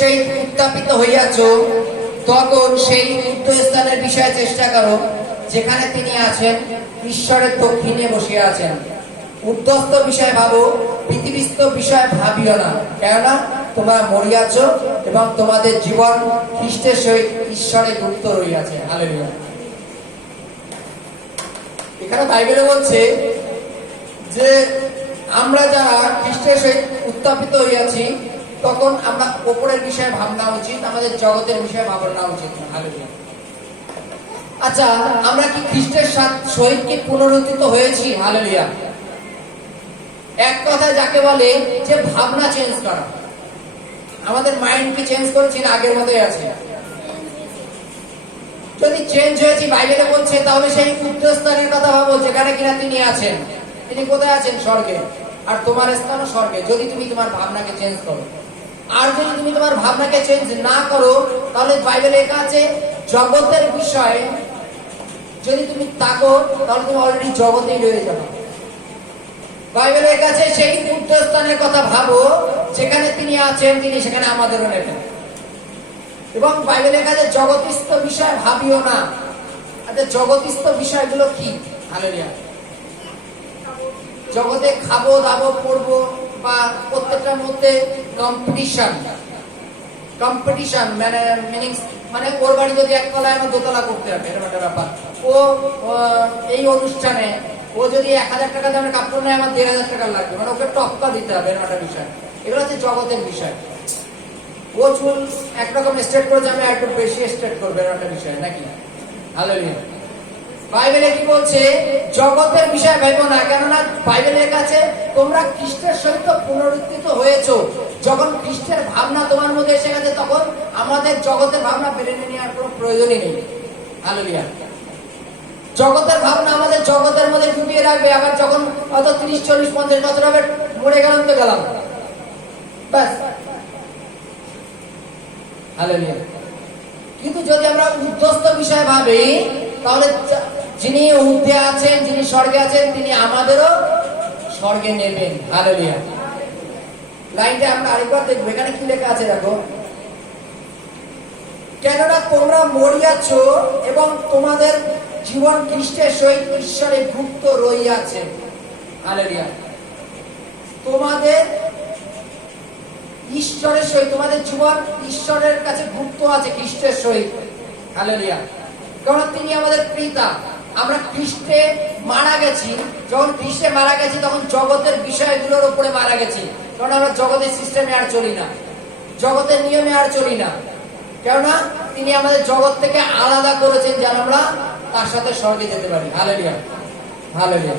সেই উত্থাপিত হইয়াছ, তখন সেই উচ্চস্থানের বিষয়ে চেষ্টা করো, যেখানে তিনি আছেন, ঈশ্বরের দক্ষিণে বসিয়া আছেন। উদ্ধস্ত বিষয় ভাবো, পৃথিবীস্থ বিষয় ভাবিও না, কেননা তোমরা মরিয়াছ এবং তোমাদের জীবন খ্রিস্টের সহিত ঈশ্বরে যুক্ত রইয়াছে। হালেলুয়া। এখানে বাইবেলে বলছে যে আমরা যারা খ্রিস্টের সহিত উত্থাপিত হইয়াছি, তখন আমরা উপরের বিষয়ে ভাবনা উচিত, আমাদের জগতের বিষয়ে ভাবনা উচিত না। হালেলুয়া। আচ্ছা, আমরা কি খ্রিস্টের সহিত কি পুনরুত্থিত হয়েছি? হালেলুয়া। এক কথায় যাকে বলে যে ভাবনা চেঞ্জ করা, আমাদের মাইন্ড কি চেঞ্জ করেছি না আগের মতোই আছে? যদি চেঞ্জ হয়েছি, বাইবেলে বলছে, তাহলে সেই উচ্চস্থানের কথা ভাবো, যেখানে কিনা তিনি আছেন। তিনি কোথায় আছেন? স্বর্গে। আর তোমার স্থানও স্বর্গে, যদি তুমি তোমার ভাবনাকে চেঞ্জ করো। আর যদি তুমি তোমার ভাবনাকে চেঞ্জ না করো, তাহলে বাইবেলে লেখা আছে জগতের বিষয়ে যদি তুমি তাকো, তাহলে তুমি অলরেডি জগতেই রয়ে যাবে। বাইবেলে লেখা আছে সেই উচ্চস্থানের কথা ভাবো, যেখানে তিনি আছেন, তিনি সেখানে আমাদেরও নেবেন। এবং বাইবেলে লেখা আছে জগতিস্থ বিষয় ভাবিও না। আচ্ছা, জগতিস্থ বিষয়গুলো কি? হালেলুয়া। জগতে খাবো দাবো পড়বো, বা প্রত্যেকটার মধ্যে কম্পিটিশন মানে মিনিংস, মানে ওর বাড়ি যদি একতলায় আমার দোতলা করতে হবে, এরকম একটা ব্যাপার। ও এই অনুষ্ঠানে ও যদি 1000 টাকা দামের কাপড় নেয়, আমার 1500 টাকা লাগবে, মানে ওকে টক্কা দিতে হবে, এরকম একটা বিষয়। এগুলো হচ্ছে জগতের বিষয়। ও চুল একরকম স্ট্রেট করেছে, আমি একটু বেশি স্ট্রেট করবো, এরকম একটা বিষয় নাকি? হালেলুয়া। বাইবেলে কি বলছে? জগতের বিষয় ভাবো না, কেননা বাইবেলের কাছে তোমরা খ্রিস্টের সহিত পুনরুত্থিত হয়েছো। যখন খ্রিস্টের ভাবনা তোমার মধ্যে এসে গেছে, তখন আমাদের জগতের ভাবনা বেড়ে নেওয়ার কোনো প্রয়োজনই নেই। হালেলুয়া। জগতের ভাবনা আমাদের জগতের মধ্যে ডুবিয়ে রাখবে। আবার যখন হয়তো 30, 40, 50 বছর হবে, মরে গেলাম তো গেলাম, ব্যাস। হালেলুয়া। কিন্তু যদি আমরা উদ্ধস্ত বিষয় ভাবি, তাহলে যিনি ঊর্ধ্বে আছেন, যিনি স্বর্গে আছেন, তিনি আমাদেরও স্বর্গে নেবেন। হালেলুয়া। লাইনটা আমরা আরেকবার দেখবো, এখানে কি লেখা আছে দেখো। কেননা তোমরা মরিয়াছ এবং তোমাদের জীবন খ্রিস্টের সহিত ঈশ্বরে গুপ্ত রইয়াছে। হালেলুয়া। তোমাদের ঈশ্বরের সহিত, তোমাদের জীবন ঈশ্বরের কাছে গুপ্ত আছে খ্রিস্টের সহিত। হালেলুয়া। কারণ তিনি আমাদের পিতা। আমরা খ্রিস্টে মারা গেছি। যখন খ্রিস্টে মারা গেছি, তখন জগতের বিষয়গুলোর উপরে মারা গেছি। কারণ আমরা জগতের সিস্টেমে আর চলি না, জগতের নিয়মে আর চলি না। কেননা তিনি আমাদের জগৎ থেকে আলাদা করেছেন, যেন আমরা তার সাথে স্বর্গে যেতে পারি। হালেলুয়া। হালেলুয়া।